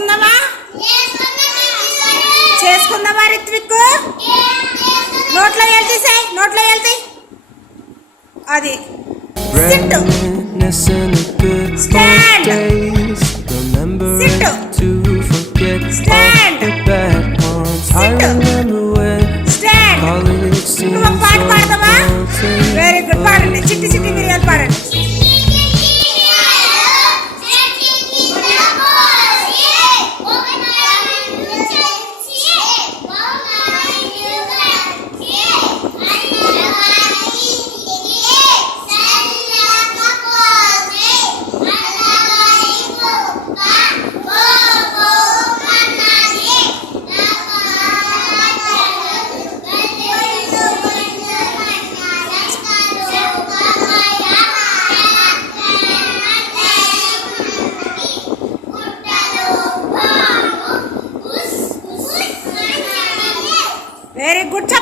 చేసుకుందామా చేసుకుందామా రిత్విక్ నోట్లో వెళ్తాయి నోట్లో వెళ్తాయి అది SIT stand SIT stand stand నువ్వు ఒక పాట పాడతావా వెరీ గుడ్ పాడండి చిట్టి చిట్టి మిరియాలు పాడండి Very good.